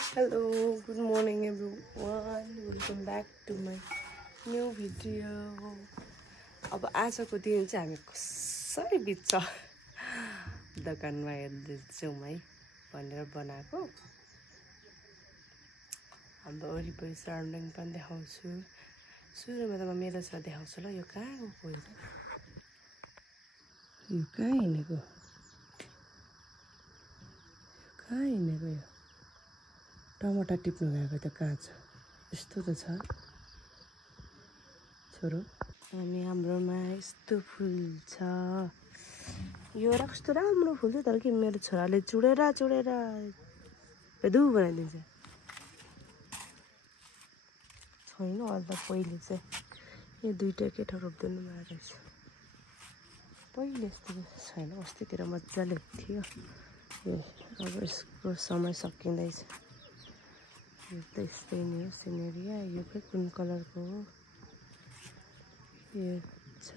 Hello, good morning everyone. Welcome back to my new video. अब आजको दिन चाहिँ हामी कसरी बित्छ दोकानमा हेर्दैछौँ है भनेर बनाएको। हाम्रो वरिपरि सराउन्डिङ पनि देखाउँछु। सुरुमा त म मेरो छोरा देखाउँछु ल। यो कहाँ गयो त? यो कहाँ हिँडेको? कहाँ हिँडेको यो? टमाटर टिप्नु गएको त कहाँ छ? यस्तो त छ छोरो। अनि हाम्रोमा यस्तो फुल छ। यो कस्तो राम्रो फुल छ तर कि मेरो छोराले चुडेर भेदु बनाइदिन्छ। छैन अहिले त पहिले चाहिँ यो दुईटा केटा रोप्दैन भएको रहेछ। पहिले यस्तो छैन। अस्तितिर मजाले थियो। यो अब यसको समय सकिँदैछ। यो त यस्तै नै हो सिनेरिया। यो के कुन कलरको हो? यो छ।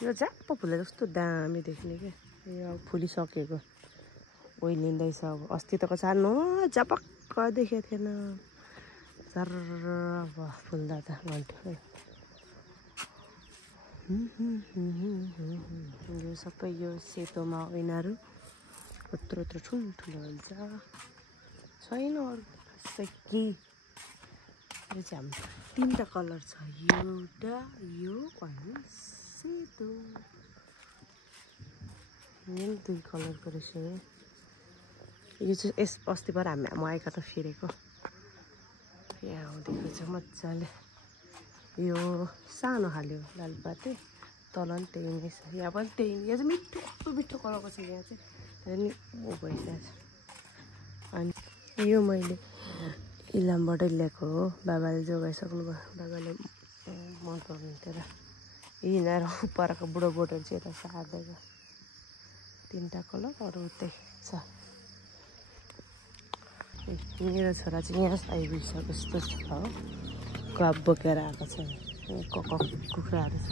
यो झ्याप्प फुले कस्तो दामी देख्ने क्या। यो अब फुलिसकेको ओइलिँदैछ। अब अस्ति तको सानो झपक्क देखेको थिएन। जर्र अब फुल्दा त गन्थ्यो। यो सबै यो सेतोमा ऐनाहरू यत्रो ठुल्ठुलो हुन्छ। छैन अरू खासै के। यो चाहिँ हाम्रो तीनटा कलर छ। एउटा यो अनि सेतो। मेन दुई कलरको रहेछ। यो चाहिँ अस्ति बार म आएको त फेरेको। यहाँ आउँदैको छ मजाले। यो सानो खाले लालुपाते तल पनि त्यही नै छ। यहाँ पनि त्यही। यहाँ चाहिँ मिठो मिठो कलरको छ। यहाँ चाहिँ नि ऊ भइसकेको छ। अनि यो मैले इलामबाटै ल्याएको हो। बाबाले जोगाइसक्नु भयो। बाबाले मन पराउनुहुन्थ्यो र यिनीहरू परको बुढो बोटहरू चाहिँ यता सार्दैको। तीनटा कलर अरू उतै छ। मेरो छोरा चाहिँ यहाँ आइपुगिसक्यो। यस्तो छ हो। कप बोकेर आएको छ। कुखुराहरू छ।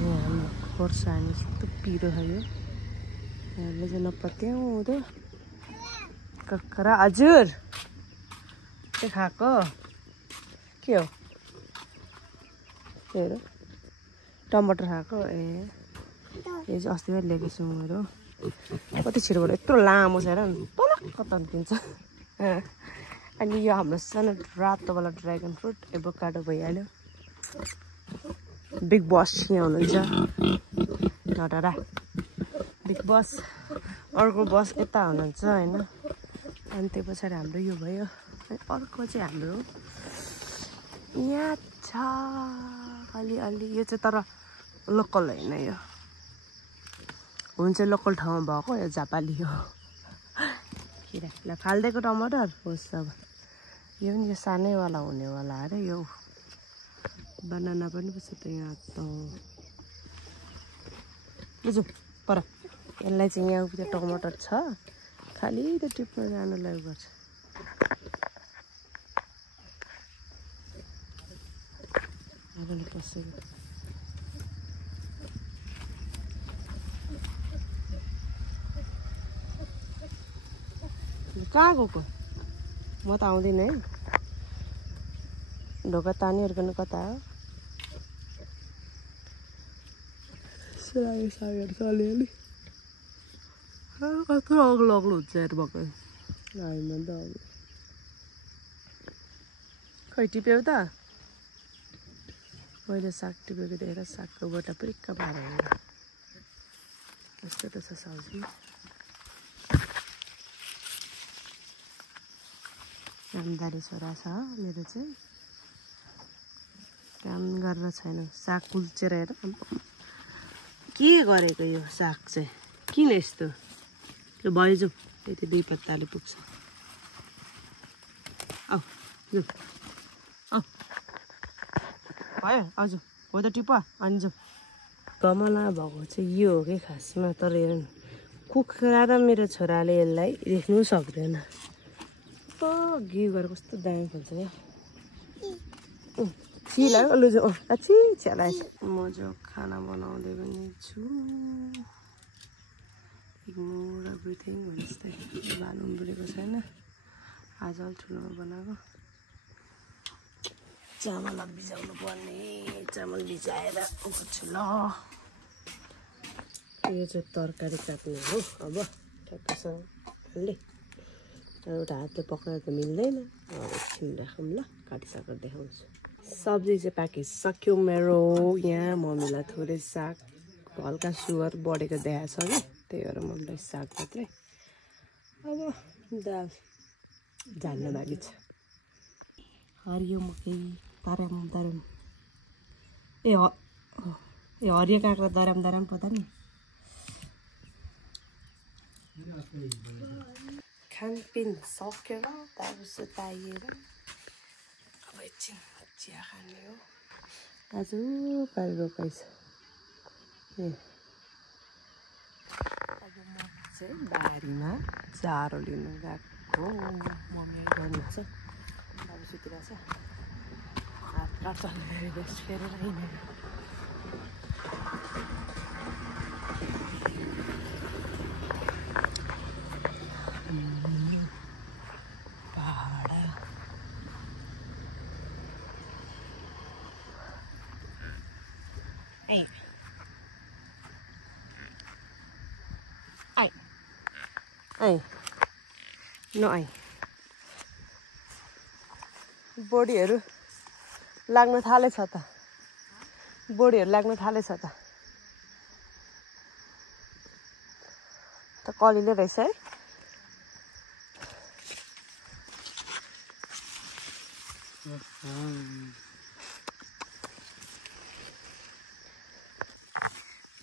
यहाँ हाम्रो खोर्सानी यस्तो पिरो छ। यो यहाँले चाहिँ नपत्याउँदो कखरा। हजुर के खाएको के हो? के हो? टमाटर खाएको? ए यो चाहिँ अस्ति ल्याएको छु मेरो। कति छिटो भयो। यत्रो लामो छ हेर न। पलक्क तन्किन्छ। अनि यो हाम्रो सानो रातोवाला ड्रागन फ्रुट एभोकाडो भइहाल्यो। बिग बस यहाँ हुनुहुन्छ नडरा। बिग बस अर्को बस यता हुनुहुन्छ होइन। अनि त्यो पछाडि हाम्रो यो भयो। अर्को चाहिँ हाम्रो यहाँ छ अलिअलि। यो चाहिँ तर लोकल होइन। यो हुन्छ लोकल ठाउँमा भएको। यो जापाली हो। खिरा फालिदिएको टमाटर होस्। अब यो पनि यो सानैवाला हुनेवाला अरे। यो बनाना पनि पो छ त यहाँ त। बुझ्यौ पर यसलाई चाहिँ यहाँ उता टमाटर छ। खालि त टिप्न जानुलाई गर्छ। पसेको कहाँ गएको? म त आउँदिनँ है। ढोका तानिहरूकन कता हो? सुरायो सागहरू छ अलिअलि। कस्तो अग्लो अग्लो हुन्छ हेर भएको। होइन त अब खै टिप्यौ त? मैले साग टिपेको देखेर सागको बोटा पुरिक्क पारेर। यस्तो त छ सब्जी। कामदारी छोरा छ मेरो चाहिँ। काम गरेर छैन। साग कुल्चेर हेर के गरेको यो साग चाहिँ। किन यस्तो? यो भयो जाउँ। त्यति दुई पत्ताले पुग्छ। आऊ जाउँ। आऊ भयो आउँछ। हो त टिप अनि जाउँ। गमला भएको चाहिँ यो हो कि खासमा। तर हेर न कुखुरा र मेरो छोराले यसलाई देख्नु सक्दैन। घिउ गरेर कस्तो दामी फुल्छ क्या। चिला लुजो अच्छी चिला। म जो खाना बनाउँदै पनि छु। एक मुठा एभ्रिथिङ जस्तै भानु बुढेको छैन आज ठुलोमा बनाएको चामल भिजाउनु पर्ने चामल भिजाएर गर्छु ल यो चाहिँ तरकारी काट्ने हो अब ठ्याक्कसँगले एउटा हातले पक्रेर त मिल्दैन अब एकछिन राखौँ ल काटिसकेर देखाउँछु सब्जी चाहिँ प्याकेज सक्यो मेरो यहाँ मम्मीलाई थोरै साग हल्का सुगर बढेको देखाएको छ कि त्यही भएर मम्मीलाई साग मात्रै अब दाल झाल्न बाँकी छ हरियो मकै दाराम ए हरियो काँक्रा दाराम पता नि खानपिन सकेर ताबुसो ताइएर अब एकछिन चिया खाने हो आज पारि रोपाइ छ अब म चाहिँ बारीमा चारो लिनु गएको मम्मी गर्नुहुन्छ अब सुतिरहेछ हात काट्छ रेस्ट फेरेर हिँडेर नआइ बोडीहरू लाग्न थालेछ त बोडीहरू लाग्न थालेछ त कलिलो रहेछ है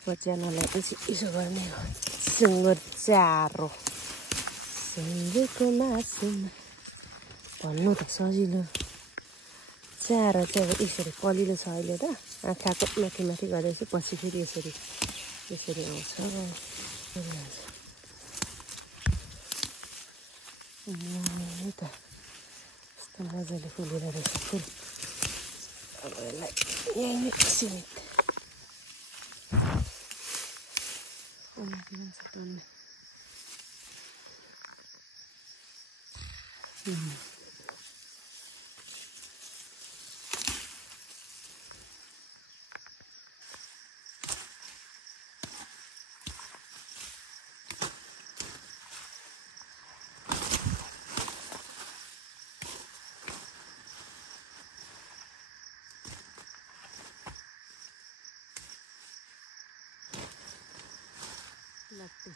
बच्चालाई यसो गर्ने हो सुँगुर चारो सुँगुरको मासुमा भन्नु त सजिलो चारो चाहिँ अब यसरी कलिलो छ अहिले त आँखाको माथि गर्दैछु पछि फेरि यसरी आउँछ त यस्तो मजाले फुलेर रहेछ फुल अब यसलाई यहीँ नै सीमित लट्टी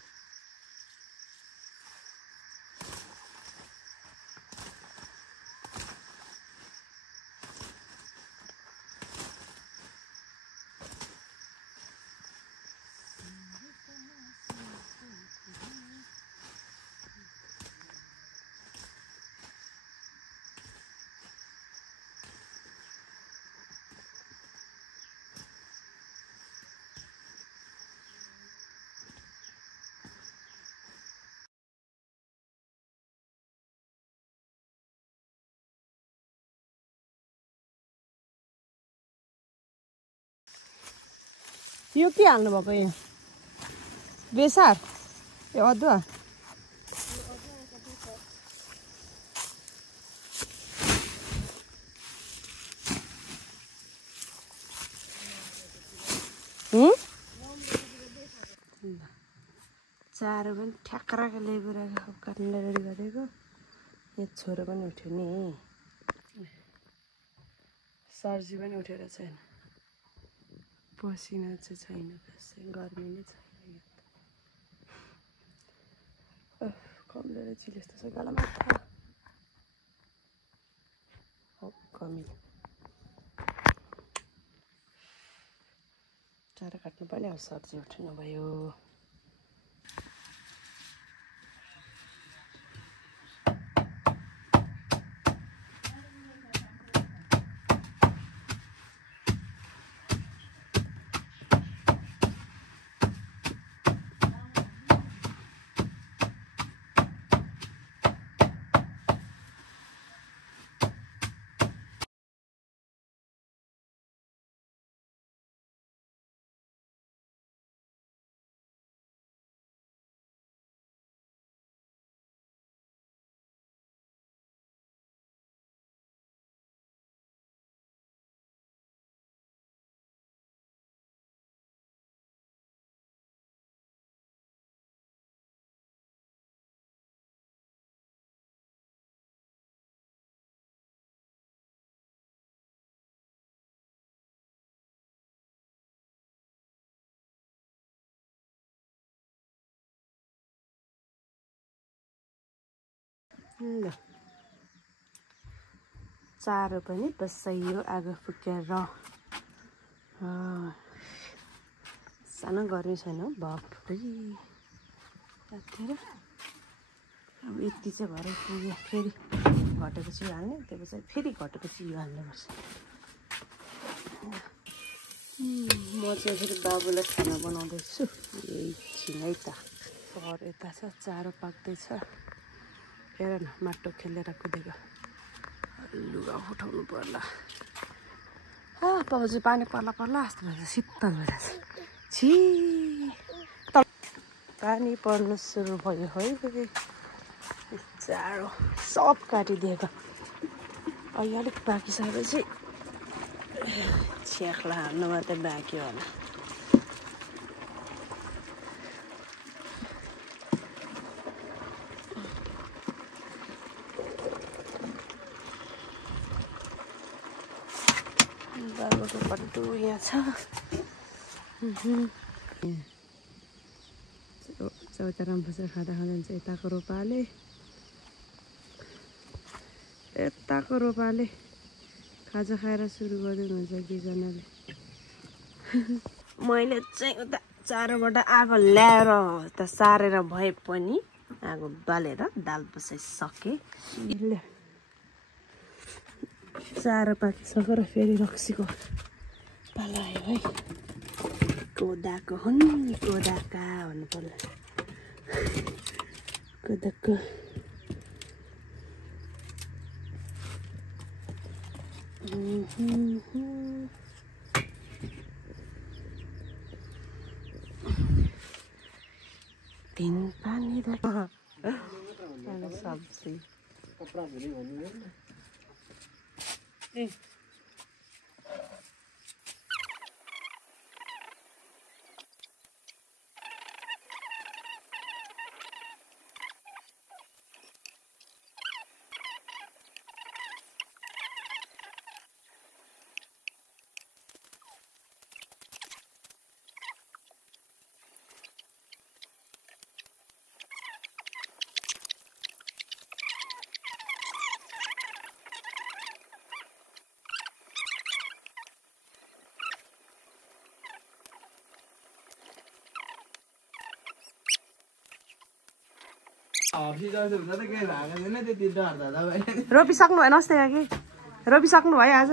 यो के हाल्नु भएको यहाँ बेसार ए अदुवा चारो पनि ठ्याक्राको ल्याइपुऱ्याएको काट्नुलाई रेडी गरेको यहाँ छोरो पनि उठ्यो नि सब्जी पनि उठेर छैन पसिना चाहिँ छैन खासै गर्मी नै छैन कमलेर चिले जस्तो छ गालामा कमी चारो काट्नु पर्ने अब सब्जी उठ्नु भयो ल चारो पनि बसाइयो आगो फुकेर सानो गर्मी छैन बाफ्रे राखेर अब यति चाहिँ भरे पुग्यो फेरि घटेपछि यो हाल्ने त्यसपछि फेरि घटेपछि यो हाल्नुपर्छ म चाहिँ फेरि बाबुलाई खाना बनाउँदैछु यही छिनै त सर यता छ चारो पाक्दैछ हेर न माटो खेलेर कुदेको लुगा उठाउनु पर्ला बाबु चाहिँ पानी पर्ला पर्ला जस्तो भएछ शीतल भइरहेछ छि पानी पर्नु सुरु भयो है चारो सब काटिदिएको अहिले अलिक पाकिसकेपछि छ्याख्ला हाल्नु मात्रै बाँकी होला बाबुको पट्टु यहाँ छ चौतारामा बसेर खाँदा खाँदा यताको रोपाले खाजा खाएर सुरु गरिदिनुहुन्छ दुईजनाले मैले चाहिँ उता चारोबाट आगो ल्याएर उता सारेर भए पनि आगो बालेर दाल बसाइसकेँ चारो पाकिसक्यो र फेरि रक्सीको पाला आयो है कोदाको हुन् कोदाका भन्नु पर्ला कोदाको दिन पानी सब्जी रोपिसक्नु भएन अस्ति कि रोपिसक्नु भयो आज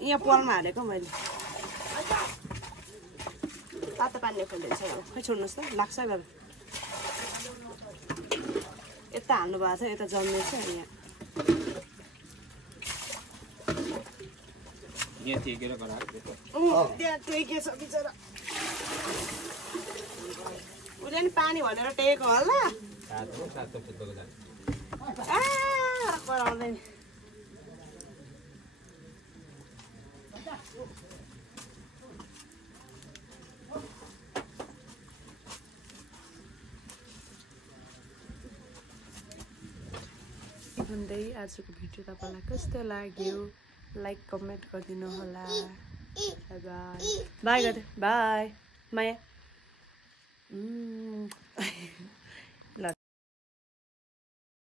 यहाँ पोलमा हालेको मैले तातो पानी खोल्दैछ खै छोड्नुहोस् त लाग्छ बाबा यता हाल्नु भएको छ यता जम्मेछ यहाँ त्यहाँ टेकेछ बिचरा उसले नि पानी भनेर टेकेको होला कराउँदैन भन्दै आजको भिडियो तपाईँलाई कस्तो लाग्यो लाइक कमेन्ट गरिदिनु होला बाई बाई गर्दै बाई माया